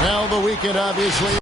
Well, the weekend, obviously.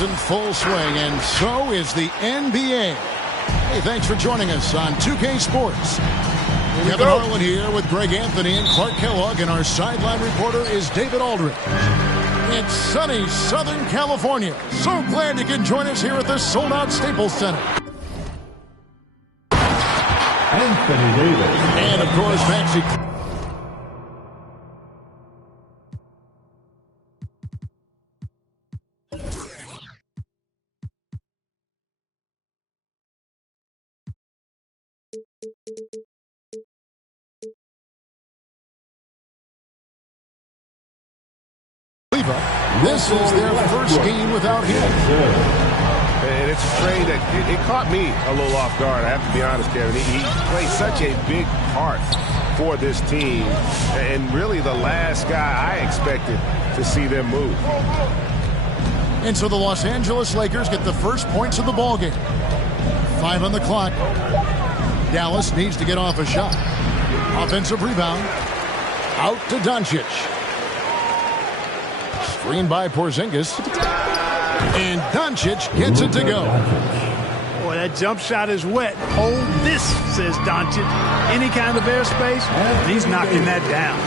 In full swing, and so is the NBA. Hey, thanks for joining us on 2K Sports. Kevin Harlan here with Greg Anthony and Clark Kellogg, and our sideline reporter is David Aldridge. It's sunny Southern California. So glad you can join us here at the sold-out Staples Center. Anthony Davis. And, of course, Maxie. This is their first game without him. And it's a trade that it caught me a little off guard. I have to be honest, Kevin. He played such a big part for this team, and really the last guy I expected to see them move. And so the Los Angeles Lakers get the first points of the ballgame. 5 on the clock. Dallas needs to get off a shot. Offensive rebound. Out to Doncic. Screen by Porzingis. And Doncic gets it to go. Boy, that jump shot is wet. Hold this, says Doncic. Any kind of airspace, he's knocking that down.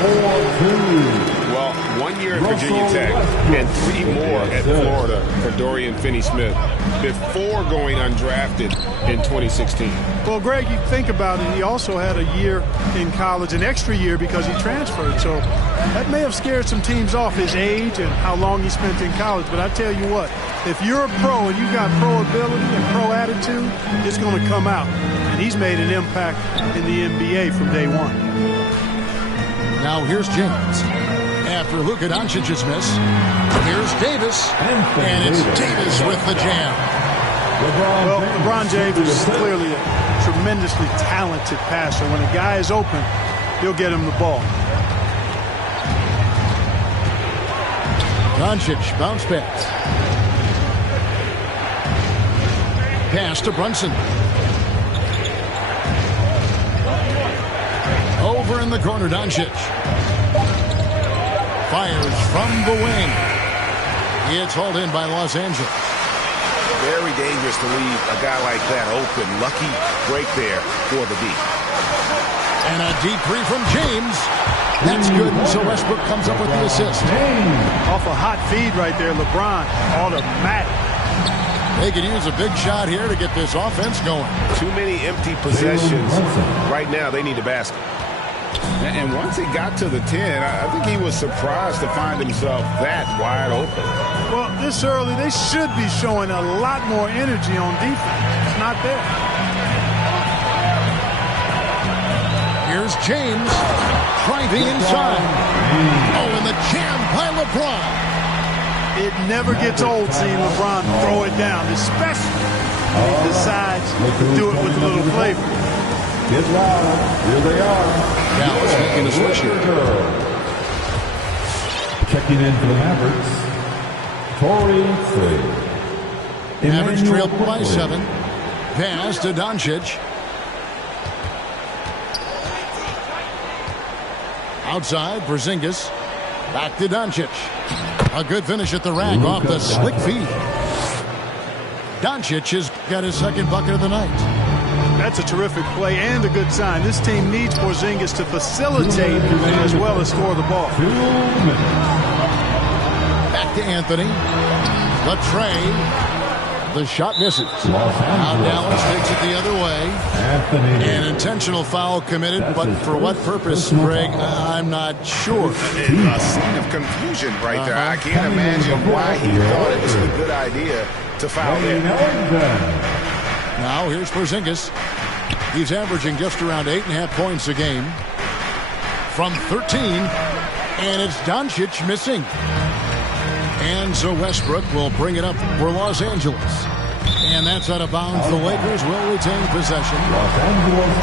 Well, 1 year at Virginia Tech and 3 more at Florida for Dorian Finney-Smith before going undrafted in 2016. Well, Greg, you think about it, he also had a year in college, an extra year because he transferred. So that may have scared some teams off, his age and how long he spent in college. But I tell you what, if you're a pro and you've got pro ability and pro attitude, it's going to come out. And he's made an impact in the NBA from day one. Now here's James. After Luka Doncic's miss, here's Davis. And it's Davis with the jam. Well, LeBron James is clearly a tremendously talented passer. When a guy is open, he'll get him the ball. Doncic bounce pass. Pass to Brunson. Over in the corner, Doncic. Fires from the wing. It's hauled in by Los Angeles. Very dangerous to leave a guy like that open. Lucky break there for the D. And a deep three from James. That's good. So Westbrook comes up with the assist. Off a hot feed right there, LeBron. Automatic. They can use a big shot here to get this offense going. Too many empty possessions. Right now, they need a basket. And once he got to the 10, I think he was surprised to find himself that wide open. Well, this early, they should be showing a lot more energy on defense. It's not there. Here's James driving inside. Oh, and the jam by LeBron. It never gets old seeing LeBron throw it down, especially when he decides to do it with a little flavor. Get loud. Here they are. Dallas making a switch here. Checking in for the Mavericks. Torrey Craig. Mavericks trailed by 7. Pass to Doncic. Outside, Porzingis. Back to Doncic. A good finish at the rack off the slick feed. Doncic has got his second bucket of the night. That's a terrific play and a good sign. This team needs Porzingis to facilitate as well as score the ball. 2 minutes. Back to Anthony. Latrey. The shot misses. Now Dallas takes it the other way. An intentional foul committed, but for what purpose, Greg, I'm not sure. A scene of confusion right there. I can't imagine why he thought it was a good idea to foul there. Now here's Porzingis. He's averaging just around 8.5 points a game from 13, and it's Doncic missing. And so Westbrook will bring it up for Los Angeles. And that's out of bounds. The Lakers will retain possession. Los Angeles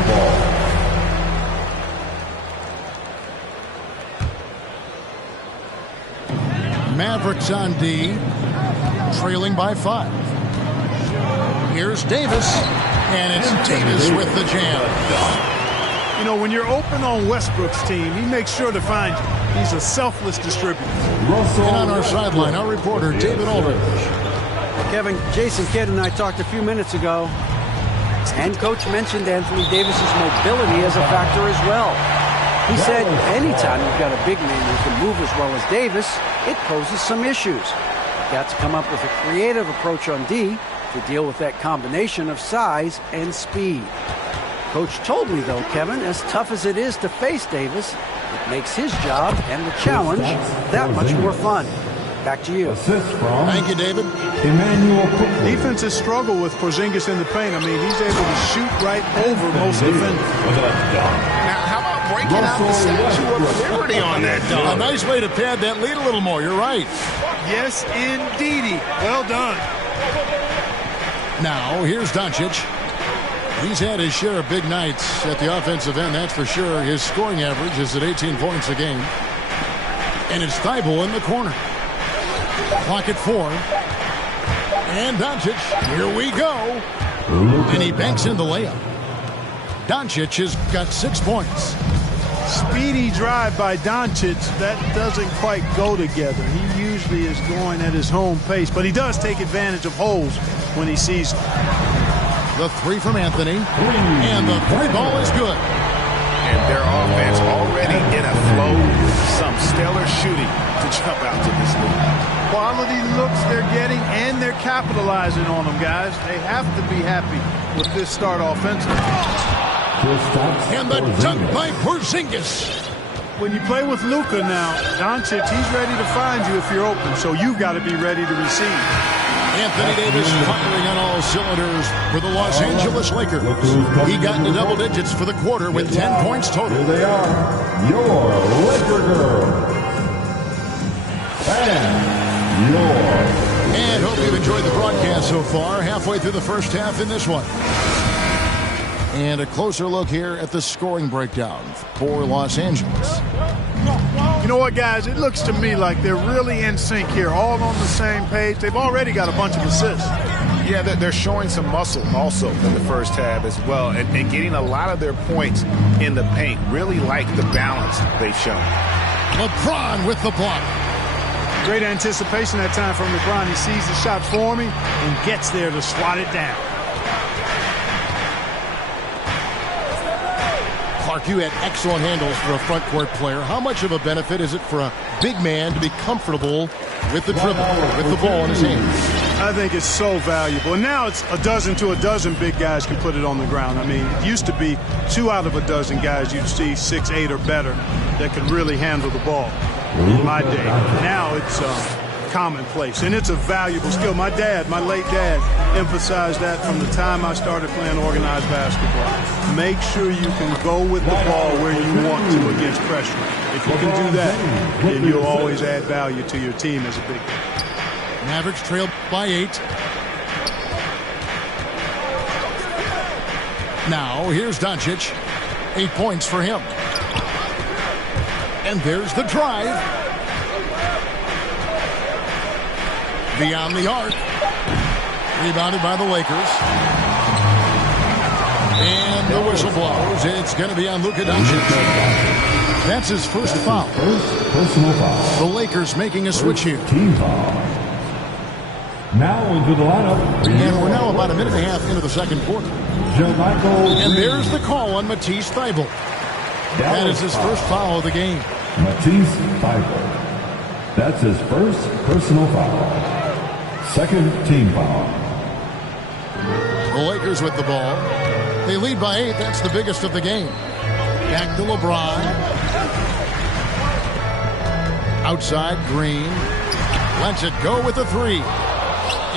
ball. Mavericks on D, trailing by 5. Here's Davis, and it's Davis with the jam. You know, when you're open on Westbrook's team, he makes sure to find you. He's a selfless distributor. And on our sideline, our reporter, David Aldridge. Kevin, Jason Kidd and I talked a few minutes ago, and Coach mentioned Anthony Davis's mobility as a factor as well. He said anytime you've got a big man who can move as well as Davis, it poses some issues. You've got to come up with a creative approach on D to deal with that combination of size and speed. Coach told me, though, Kevin, as tough as it is to face Davis, it makes his job and the challenge that much more fun. Back to you. Thank you, David. Defenses struggle with Porzingis in the paint. I mean, he's able to shoot right over most defenders. Now, how about breaking out the Statue of Liberty on that dunk? A nice way to pad that lead a little more. You're right. Yes, indeedy. Well done. Now, here's Doncic. He's had his share of big nights at the offensive end, that's for sure. His scoring average is at 18 points a game. And it's Thibault in the corner. Clock at 4. And Doncic, here we go. And he banks in the layup. Doncic has got 6 points. Speedy drive by Doncic. That doesn't quite go together. He usually is going at his home pace, but he does take advantage of holes when he sees them. The 3 from Anthony. And the 3 ball is good. And their offense already in a flow. Some stellar shooting to jump out to this lead. Quality looks they're getting, and they're capitalizing on them, guys. They have to be happy with this start offensively. And the dunk by Porzingis. When you play with Luka now, Doncic, he's ready to find you if you're open, so you've got to be ready to receive. Anthony Davis firing on all cylinders for the Los Angeles Lakers. He got into double digits for the quarter with 10 points total. Here they are, your Laker girls. And hope you've enjoyed the broadcast so far. Halfway through the first half in this one. And a closer look here at the scoring breakdown for Los Angeles. You know what, guys? It looks to me like they're really in sync here, all on the same page. They've already got a bunch of assists. Yeah, they're showing some muscle also in the first half as well, and getting a lot of their points in the paint. Really like the balance they've shown. LeBron with the block. Great anticipation that time from LeBron. He sees the shot forming and gets there to swat it down. Clark, you had excellent handles for a front court player. How much of a benefit is it for a big man to be comfortable with the dribble, with the ball in his hands? I think it's so valuable. And now it's a dozen to a dozen big guys can put it on the ground. I mean, it used to be 2 out of a dozen guys you'd see 6, 8 or better that could really handle the ball in my day. Now it's commonplace, and it's a valuable skill. My dad, my late dad, emphasized that from the time I started playing organized basketball. Make sure you can go with the ball where you want to against pressure. If you can do that, then you'll always add value to your team as a big man. Mavericks trailed by 8. Now here's Doncic. 8 points for him. And there's the drive. Beyond the arc. Rebounded by the Lakers. And the whistle blows. It's going to be on Luka Doncic. That's his first foul. Personal foul. The Lakers making a switch here. Team foul. Now into the lineup. And we're now about a minute and a half into the second quarter. And there's the call on Matisse Thybulle. That is his first foul of the game. Matisse Thybulle. That's his first personal foul. Second team foul. The Lakers with the ball. They lead by 8. That's the biggest of the game. Back to LeBron. Outside, Green. Lets it go with the 3.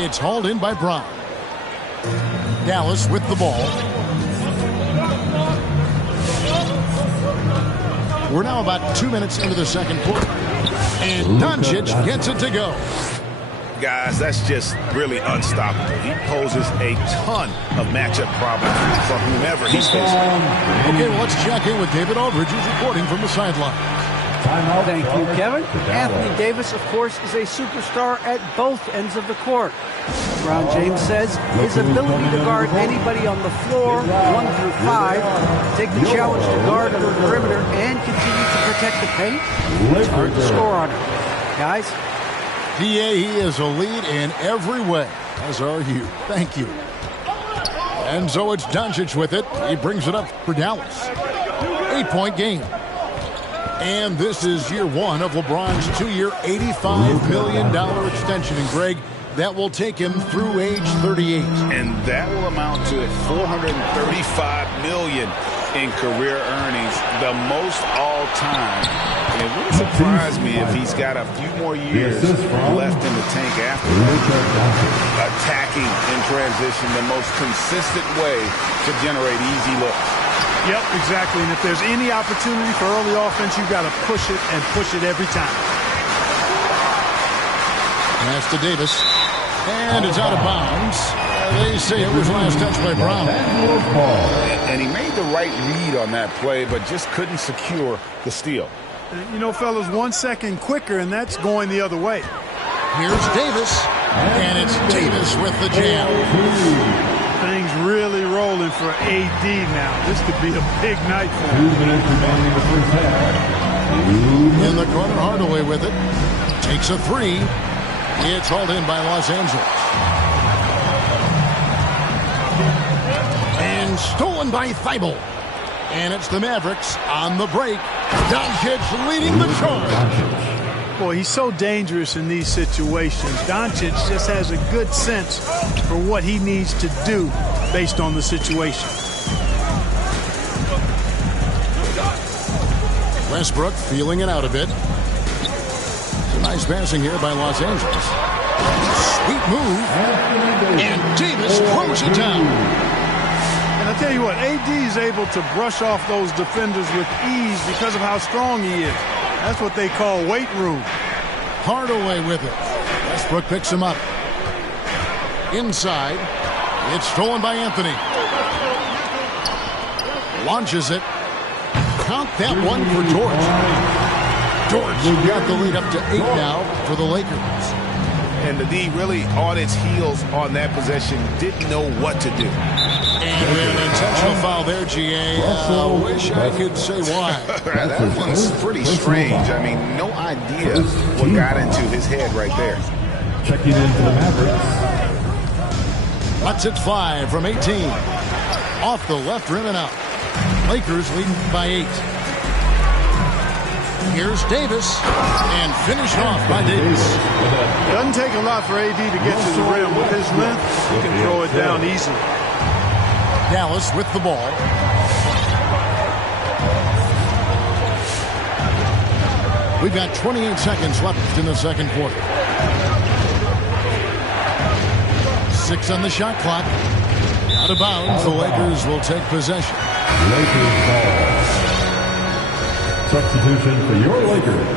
It's hauled in by Brown. Dallas with the ball. We're now about 2 minutes into the second quarter. And Doncic gets it to go. Guys, that's just really unstoppable. He poses a ton of matchup problems for whomever he's facing. Okay, well, let's check in with David Aldridge, who's reporting from the sideline. Thank you, Kevin. Anthony Davis, of course, is a superstar at both ends of the court. LeBron James says his ability to guard anybody on the floor, 1 through 5, take the challenge to guard on the perimeter, and continue to protect the paint, it's hard to score on him. Guys? PA, he is a lead in every way, as are you. Thank you. And so it's Doncic with it. He brings it up for Dallas. 8-point game. And this is year 1 of LeBron's 2-year, $85 million extension. And Greg, that will take him through age 38. And that will amount to $435 million in career earnings, the most all time. And it wouldn't surprise me if he's got a few more years left in the tank after that. Attacking in transition, the most consistent way to generate easy looks. Yep, exactly. And if there's any opportunity for early offense, you've got to push it and push it every time. Pass to Davis. And it's out of bounds. They say it was last touched by Brown. And he made the right read on that play, but just couldn't secure the steal. You know, fellas, 1 second quicker, and that's going the other way. Here's Davis. And it's Davis with the jam. Things really rolling for AD now. This could be a big night for him. 2 minutes remaining in the first half. In the corner, Hardaway with it. Takes a 3. It's hauled in by Los Angeles. And stolen by Thybulle. And it's the Mavericks on the break. Doncic leading the charge. Boy, he's so dangerous in these situations. Doncic just has a good sense for what he needs to do based on the situation. Westbrook feeling it out a bit. Nice passing here by Los Angeles. Sweet move. And Davis throws it down. And I tell you what, AD is able to brush off those defenders with ease because of how strong he is. That's what they call weight room. Hardaway with it. Westbrook picks him up. Inside. It's stolen by Anthony. Launches it. Count that one for George. George got the lead up to 8 now for the Lakers. And the D really on its heels on that possession, didn't know what to do. And an intentional foul there, GA. I wish I could say why. That one's pretty strange. I mean, no idea what got into his head right there. Checking in for the Mavericks. Lets it fly from 18. Off the left rim and out. Lakers leading by 8. Here's Davis, and finished off by Davis. Doesn't take a lot for AD to get to the rim. With his length, he can throw it down easily. Dallas with the ball. We've got 28 seconds left in the second quarter. 6 on the shot clock. Out of bounds, the Lakers will take possession. Lakers ball. Substitution for your Lakers.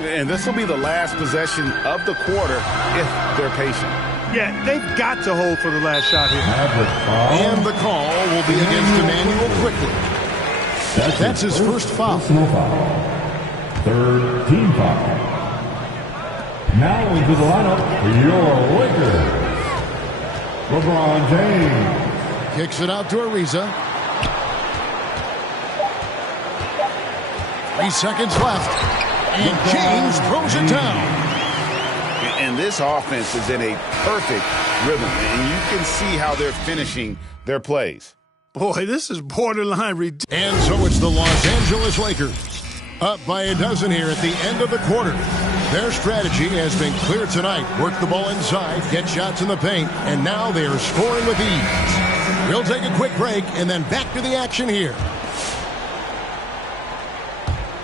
And this will be the last possession of the quarter if they're patient. Yeah, they've got to hold for the last shot here. And the call will be against Emmanuel quickly. That's his first foul. Personal foul. Third team foul. Now into the lineup for your Lakers. LeBron James. Kicks it out to Ariza. 3 seconds left. And James throws it down. And this offense is in a perfect rhythm. And you can see how they're finishing their plays. Boy, this is borderline ridiculous. And so it's the Los Angeles Lakers. Up by a dozen here at the end of the quarter. Their strategy has been clear tonight. Work the ball inside, get shots in the paint, and now they are scoring with ease. We'll take a quick break and then back to the action here.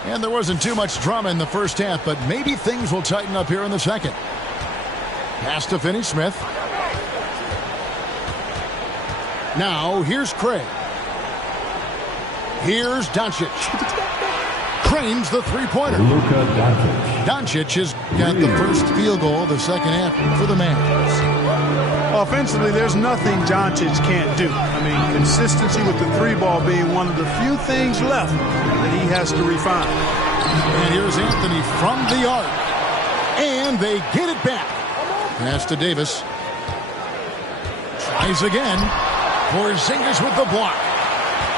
And there wasn't too much drama in the first half, but maybe things will tighten up here in the second. Pass to Finney-Smith. Now, here's Craig. Here's Doncic. Cranes the three-pointer. Luka Doncic. Doncic has got the first field goal of the second half for the Mavs. Offensively, there's nothing Doncic can't do. I mean, consistency with the three ball being one of the few things left that he has to refine. And here's Anthony from the arc. And they get it back. Pass to Davis. Tries again. Porzingis with the block.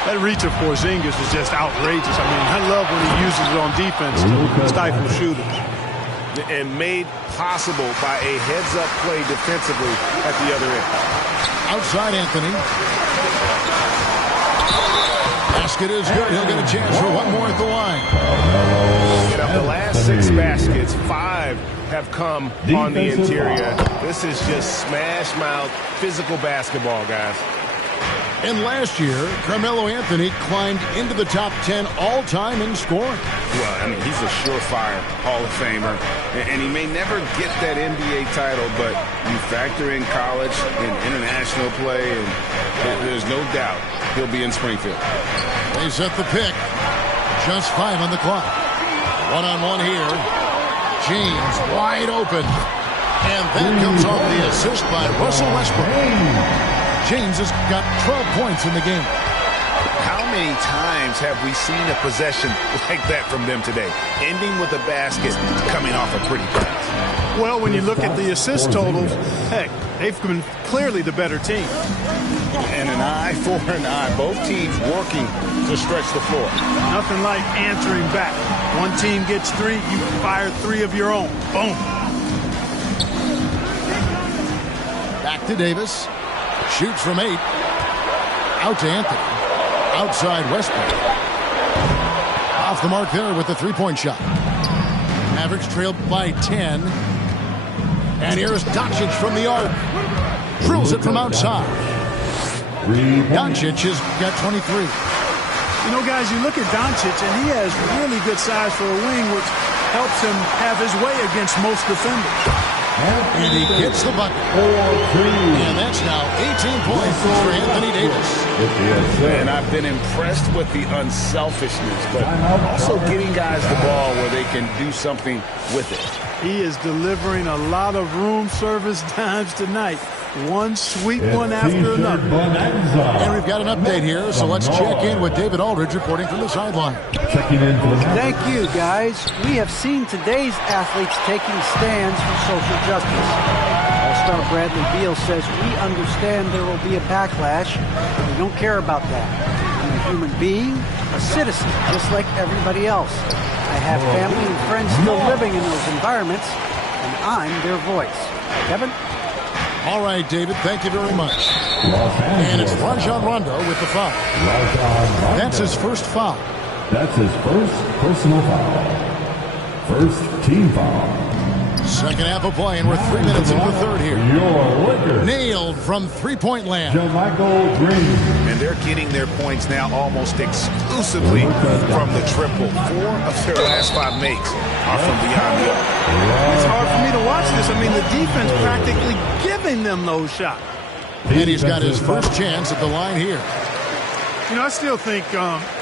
That reach of Porzingis is just outrageous. I mean, I love when he uses it on defense to stifle shooters. And made possible by a heads-up play defensively at the other end. Outside Anthony. Basket is good. He'll get a chance for one more at the line. And of the last 6 baskets, 5 have come on the interior. This is just smash-mouth physical basketball, guys. And last year, Carmelo Anthony climbed into the top 10 all-time in scoring. Well, I mean, he's a surefire Hall of Famer, and he may never get that NBA title, but you factor in college and international play, and there's no doubt he'll be in Springfield. They set the pick. Just 5 on the clock. One-on-one here. James wide open. And that comes off the assist by Russell Westbrook. James has got 12 points in the game. How many times have we seen a possession like that from them today? Ending with a basket, coming off a pretty pass. Well, when you look at the assist totals, heck, they've been clearly the better team. And an eye for an eye. Both teams working to stretch the floor. Nothing like answering back. One team gets 3, you fire 3 of your own. Boom. Back to Davis. Shoots from 8. Out to Anthony. Outside Westbrook. Off the mark there with the three-point shot. Mavericks trailed by 10. And here's Doncic from the arc. Drills it from outside. Doncic has got 23. You know, guys, you look at Doncic, and he has really good size for a wing, which helps him have his way against most defenders. And he gets the bucket. And that's now 18 points for Anthony Davis. And I've been impressed with the unselfishness, but also getting guys the ball where they can do something with it. He is delivering a lot of room service dimes tonight. One sweet one after another. And we've got an update here, so let's check in with David Aldridge reporting from the sideline. Checking in for the Thank you, guys. We have seen today's athletes taking stands for social justice. All-star Bradley Beal says, we understand there will be a backlash, but we don't care about that. I'm a human being, a citizen, just like everybody else. I have family and friends still living in those environments, and I'm their voice. Kevin? All right, David, thank you very much. And it's Rajon Rondo with the foul. That's his first foul. That's his first personal foul. First team foul. Second half of play, and we're 3 minutes into the third here. Your Lakers. Nailed from three-point land. JaMychal Green. And they're getting their points now almost exclusively from the triple. 4 of their last 5 makes are from beyond the arc. It's hard for me to watch this. I mean, the defense practically giving them those shots. And he's got his first chance at the line here. You know, I still think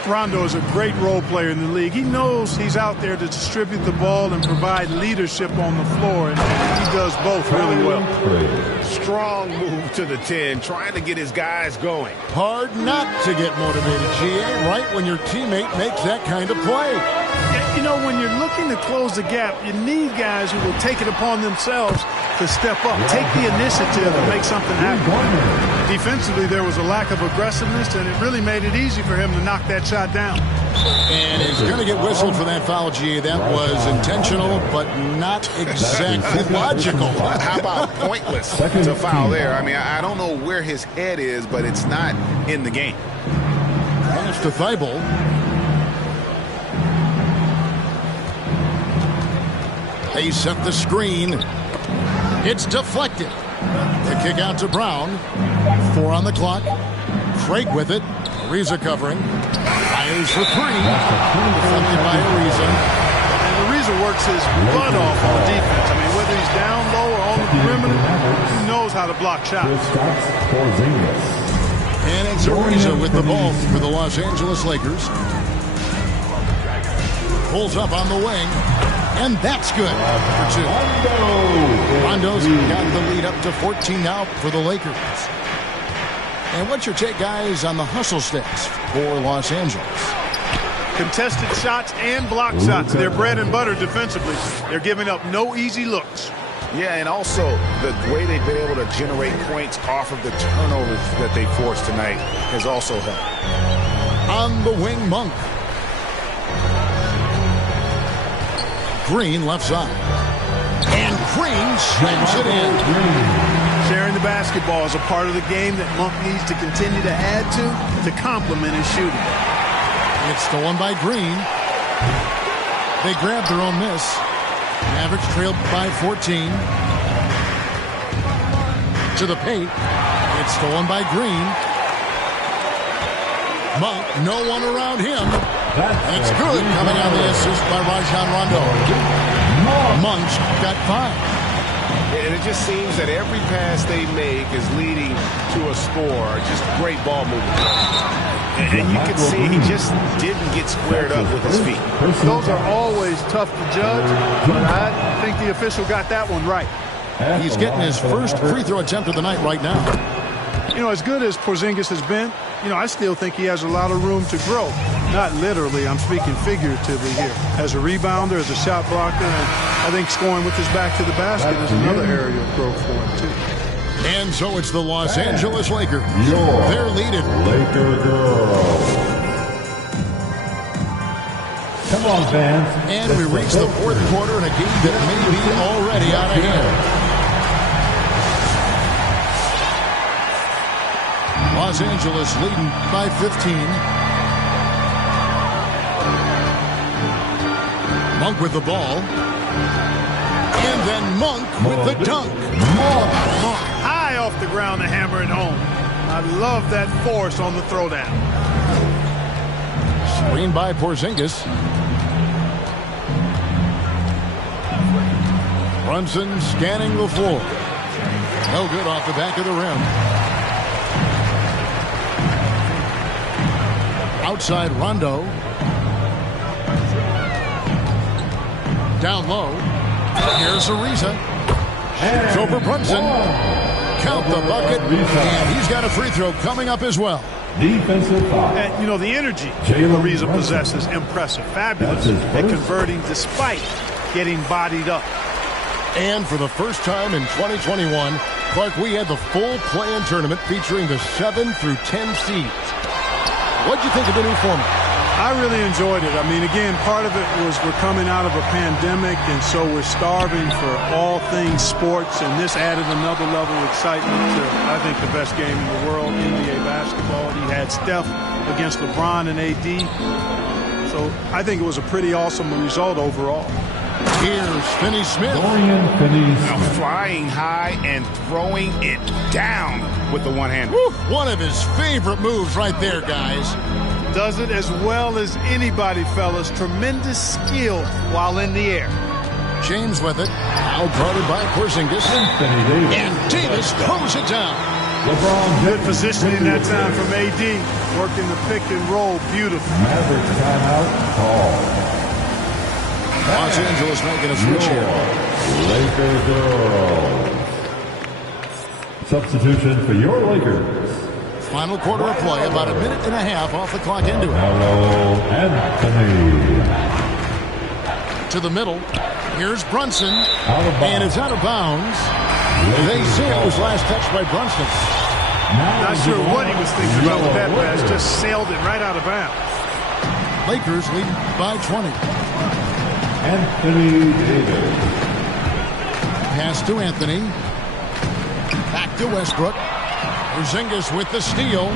Rondo is a great role player in the league. He knows he's out there to distribute the ball and provide leadership on the floor, and he does both really well. Strong move to the 10, trying to get his guys going. Hard not to get motivated, GA, right when your teammate makes that kind of play. You know, when you're looking to close the gap, you need guys who will take it upon themselves to step up, take the initiative and make something happen. Defensively, there was a lack of aggressiveness, and it really made it easy for him to knock that shot down. And he's going to get whistled for that foul, GA. That was intentional, but not exactly logical. How about pointless to foul there? I mean, I don't know where his head is, but it's not in the game. Pass to Thibault. They set the screen. It's deflected. The kick out to Brown. 4 on the clock. Craig with it. Ariza covering. Fires for 3. Deflected by Ariza. And Ariza works his butt off on defense. I mean, whether he's down low or on the perimeter, he knows how to block shots. And it's Ariza with the ball for the Los Angeles Lakers. Pulls up on the wing. And that's good for 2. Rondo's got the lead up to 14 now for the Lakers. And what's your take, guys, on the hustle stats for Los Angeles? Contested shots and block shots. They're bread and butter defensively. They're giving up no easy looks. Yeah, and also the way they've been able to generate points off of the turnovers that they forced tonight has also helped. On the wing, Monk. Green left side. And Green slams it in. Sharing the basketball is a part of the game that Monk needs to continue to add to complement his shooting. It's stolen by Green. They grab their own miss. Mavericks trailed by 14. To the paint. It's stolen by Green. Monk, no one around him. It's good coming on the assist by Rajon Rondo. Monk's got 5. And it just seems that every pass they make is leading to a score. Just great ball movement. And you can see he just didn't get squared up with his feet. Those are always tough to judge, but I think the official got that one right. He's getting his first free throw attempt of the night right now. You know, as good as Porzingis has been, you know, I still think he has a lot of room to grow. Not literally, I'm speaking figuratively here. As a rebounder, as a shot blocker, and I think scoring with his back to the basket is another area of growth for him, too. And so it's the Los Angeles Lakers. They're leading. Laker girls. Come on, fans. And we reach the fourth quarter in a game that may be already out of hand. Los Angeles leading by 15. Monk with the ball. And then Monk with the dunk. Monk high off the ground to hammer it home. I love that force on the throwdown. Screen by Porzingis. Brunson scanning the floor. No good off the back of the rim. Outside Rondo. Down low. Here's Ariza. Shoots over Brunson. Count the bucket. And he's got a free throw coming up as well. Defensive foul. And, you know, the energy Ariza possesses, impressive, fabulous at converting despite getting bodied up. And for the first time in 2021, Clark, we had the full play-in tournament featuring the 7 through 10 seeds. What'd you think of the new format? I really enjoyed it. I mean, again, part of it was we're coming out of a pandemic, and so we're starving for all things sports, and this added another level of excitement to, I think, the best game in the world, NBA basketball. You had Steph against LeBron and AD. So I think it was a pretty awesome result overall. Here's Finney-Smith. Now flying high and throwing it down with the one-hander. One of his favorite moves right there, guys. Does it as well as anybody, fellas. Tremendous skill while in the air. James with it. Out guarded by Porzingis. And Davis throws it down. LeBron. Good positioning that time from AD. Working the pick and roll. Beautiful. Mavericks timeout call. Los Angeles making a switch here. Lakers girls. Substitution for your Lakers. Final quarter of play, about a minute and a half off the clock into it. Hello, Anthony. To the middle. Here's Brunson. And it's out of bounds. They say it was last touched by Brunson. Not sure what he was thinking about with that pass. Just sailed it right out of bounds. Lakers lead by 20. Anthony Davis. Pass to Anthony. Back to Westbrook. Porzingis with the steal.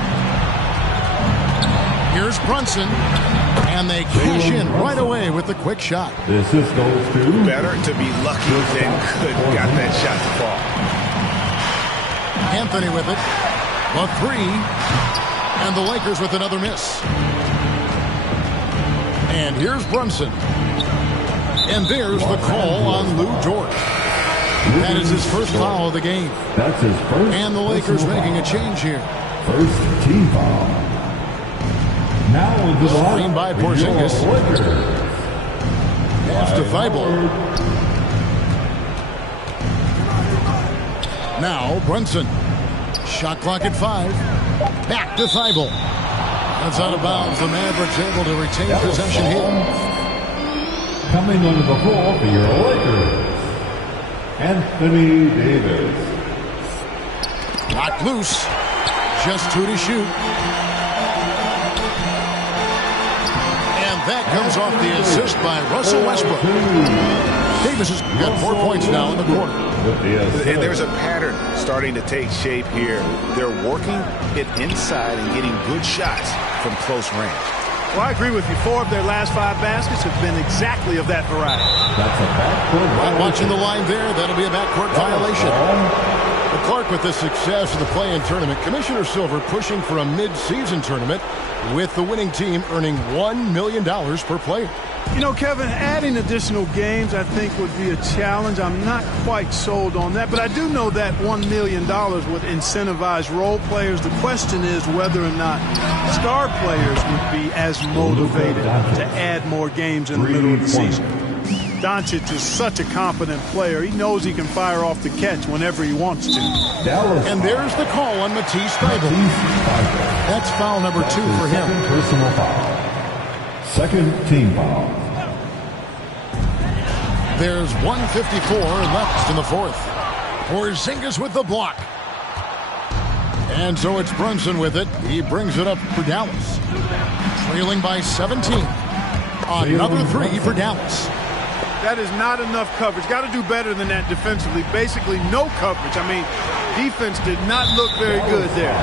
Here's Brunson. And they cash in right away with the quick shot. This is goes to... Better to be lucky than good. Got that shot to fall. Anthony with it. A three. And the Lakers with another miss. And here's Brunson. And there's the call on Lou Dort. That is his first foul of the game. That's his first. And the Lakers making a change here. First team foul. Now into the screen by Porzingis. Pass to Thibault. Now Brunson. Shot clock at 5. Back to Thibault. That's out of bounds. The Mavericks able to retain possession here. Coming onto the floor for your Lakers, Anthony Davis. Locked loose. Just 2 to shoot. And that comes off the assist by Russell Westbrook. Davis has got 4 points now in the quarter. And there's a pattern starting to take shape here. They're working it inside and getting good shots from close range. Well, I agree with you. 4 of their last 5 baskets have been exactly of that variety. That's a backcourt violation. Watching the line there, that'll be a backcourt violation. But Clark, with the success of the play-in tournament, Commissioner Silver pushing for a mid-season tournament with the winning team earning $1 million per player. You know, Kevin, adding additional games I think would be a challenge. I'm not quite sold on that, but I do know that $1 million would incentivize role players. The question is whether or not star players would be as motivated to add more games in the middle of the season. Doncic is such a competent player. He knows he can fire off the catch whenever he wants to. And there's the call on Matisse Thybulle. That's foul number 2 for him. Personal foul. Second team foul. There's 1:54 left in the fourth. Porzingis with the block. And so it's Brunson with it. He brings it up for Dallas. Trailing by 17. Another 3 for Dallas. That is not enough coverage. Got to do better than that defensively. Basically no coverage. I mean, defense did not look very good there.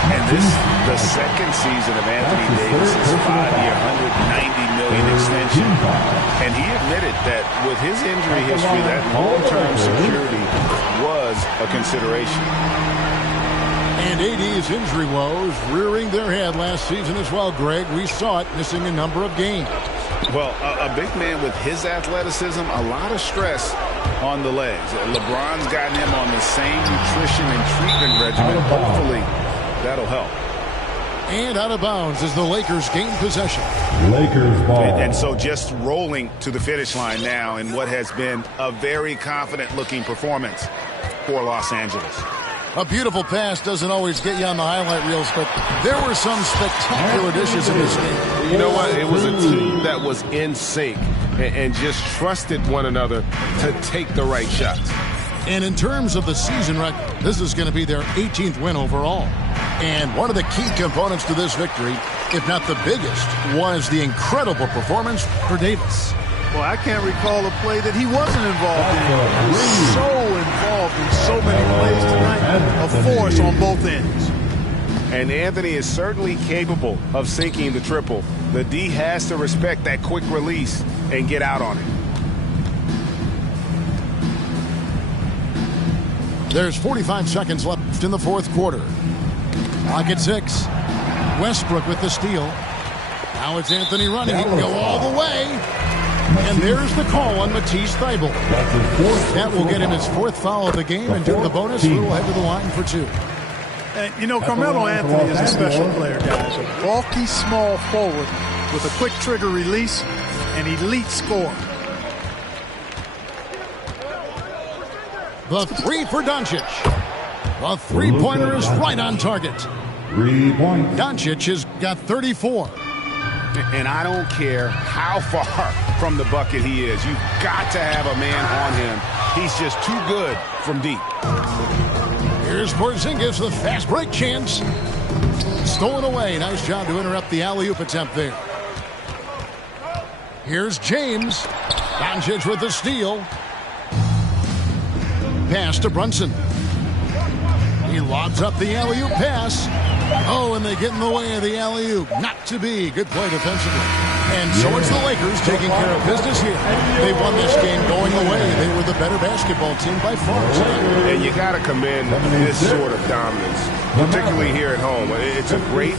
And this is the second season of Anthony Davis' 5-year, $190 million extension. And he admitted that with his injury history, that long-term security was a consideration. And AD's injury woes rearing their head last season as well, Greg. We saw it, missing a number of games. Well, a big man with his athleticism, a lot of stress on the legs. LeBron's gotten him on the same nutrition and treatment regimen. Hopefully, that'll help. And out of bounds as the Lakers gain possession. Lakers ball. And so just rolling to the finish line now in what has been a very confident-looking performance for Los Angeles. A beautiful pass doesn't always get you on the highlight reels, but there were some spectacular dishes in this game. You know what? It was a team that was in sync and just trusted one another to take the right shots. And in terms of the season record, this is going to be their 18th win overall. And one of the key components to this victory if not the biggest, was the incredible performance for Davis. Well, I can't recall a play that he wasn't involved in. He was so involved in so many plays tonight, a force on both ends. And Anthony is certainly capable of sinking the triple. The D has to respect that quick release and get out on it. There's 45 seconds left in the fourth quarter. Clock at 6. Westbrook with the steal. Now it's Anthony running. He can go all the way. And there's the call on Matisse Thybulle. That will get him his fourth foul of the game, and due to the bonus, we will head to the line for 2. And, you know, Carmelo Anthony is a special player, guys. A bulky, small forward with a quick trigger release, an elite scorer. The three for Doncic. The three-pointer is right on target. 3 points. Doncic has got 34. And I don't care how far from the bucket he is. You've got to have a man on him. He's just too good from deep. Here's Porzingis, the fast break chance. Stolen away. Nice job to interrupt the alley-oop attempt there. Here's James. Doncic with the steal. Pass to Brunson. He lobs up the alley-oop pass. Oh, and they get in the way of the alley-oop. Not to be. Good play defensively. And so it's the Lakers taking care of business here. They won this game going away. They were the better basketball team by far. And you got to commend this sort of dominance, particularly here at home. It's a great